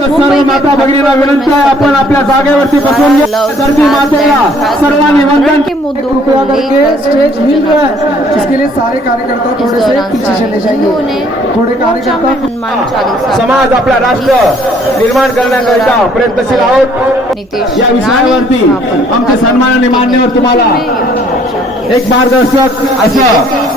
सर्व माता भगिनींना विनंती आहे आपण आपल्या जागेवरती बसून घ्या धरती मातेला सर्वांनी वंदन. के मुद्दों. कृपया को करके लेकर स्टेज हिल रहा है इसके लिए सारे कार्यकर्ता इस थोड़े से दौरान पीछे चले हिंदुओं ने जाइए थोड़े मोर्चा में कार्यकर्ता हनुमान चालीसा समाज आपला राष्ट्र निर्माण करण्याकरिता प्रयत्नशील आहोत. या विषयावरती आमचे सन्माननीय मान्यवर तुम्हाला एक मार्गदर्शक असं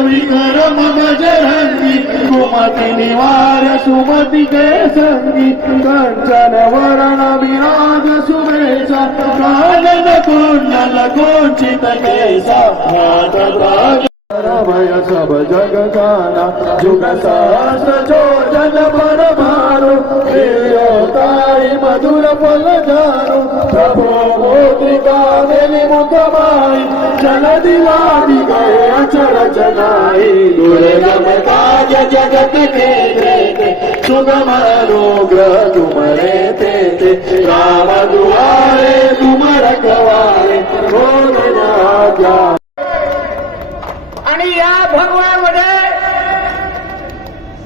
विकर मम जरन्ति सुमति मगज हिमति निवा कञ्चन वरण विराग सुरेश कानन कुण्डल कोञ्चित केश हाथ सब जग जाना जुग सहस्र जो जन पर मारो ताई मधुर फल जानो प्रभु मोत्रिका मेरी मुख माई जल दिलादी गए अचर जनाई। दुर्गम काज जगत के सुगम अनुग्रह तुम्हारे ते ते राम दुआरे तुम रखवारे रोग न आज्ञा भगवामध्ये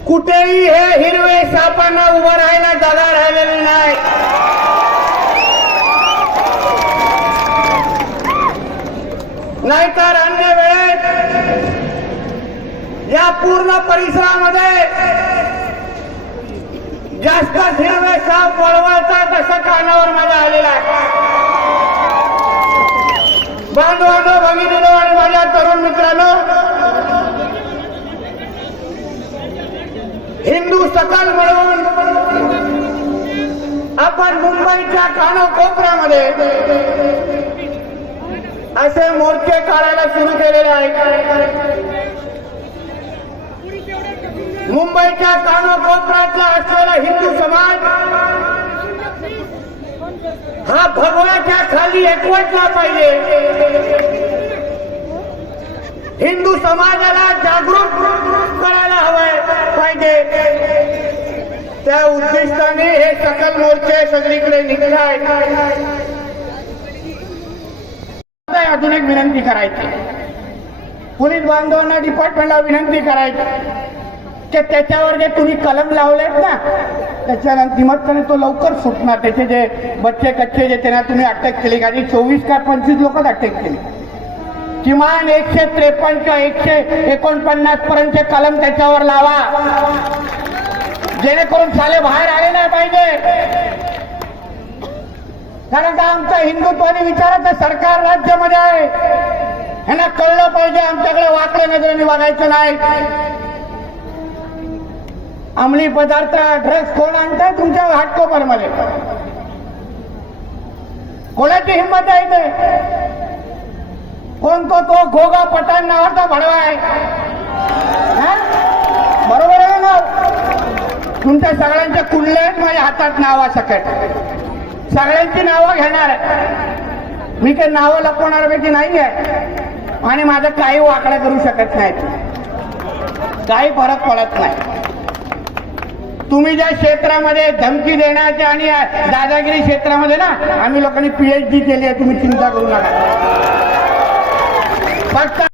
कुठेही हे हिरवे सापांना उभं राहायला जागा राहिलेली नाही. नाहीतर अन्य वेळेत या पूर्ण परिसरामध्ये जास्त हिरवे साप वळवायचा तसं कानावर माझा आलेला आहे बांधवांनो भगिनीनो आणि माझ्या तरुण मित्रांनो हिंदू सकल मिळून आपण मुंबईच्या कानाकोपऱ्यामध्ये असे मोर्चे काढायला सुरू केलेले आहेत. मुंबईच्या कानाकोपऱ्यातला असलेला हिंदू समाज हा भगवाच्या खाली एकवटला पाहिजे. हिंदू समाजाला जागृत करायला हवंय. पाहिजे. त्या उद्दिष्टाने हे सकल मोर्चे सगळीकडे निघले आहेत. अजून एक विनंती करायची. पोलीस बांधवांना डिपार्टमेंटला विनंती करायची. की त्याच्यावर जे तुम्ही कलम लावलेत ना त्याच्यानंतर निमत्ताने तो लवकर सुटणार. त्याचे जे बच्चे कच्चे जे त्यांना तुम्ही अटक केली. कारण चोवीस का पंचवीस लोकच अटक केली. किमान एकशे त्रेपन्नच्या एकशे एकोणपन्नास पर्यंतचे कलम त्याच्यावर लावा. जेणेकरून साले बाहेर आले नाही पाहिजे. कारण का आमचा हिंदुत्वाने विचाराचं सरकार राज्यामध्ये आहे. ह्यांना कळलं पाहिजे आमच्याकडे वाकड्या नजरेने बघायचं नाही. अंमली पदार्थ ड्रग्स कोण आणताय तुमच्या हाटकोपरमध्ये? कोणाची हिंमत आहे ते कोण तो घोगा गोगा पठाण नावाचा भडवा आहे. हा? बरोबर आहे ना? तुमच्या सगळ्यांच्या कुंडले आहेत माझ्या हातात नावा सकट सगळ्यांची नावं घेणार आहे. मी काही नावं लपवणाऱ्यापैकी नाही आहे. आणि माझं काही वाकडं करू शकत नाहीत. काही फरक पडत नाही. तुम्ही ज्या क्षेत्रामध्ये धमकी देण्याच्या आणि दादागिरी क्षेत्रामध्ये ना आम्ही लोकांनी पीएचडी केली आहे तुम्ही चिंता करू नका. Пока!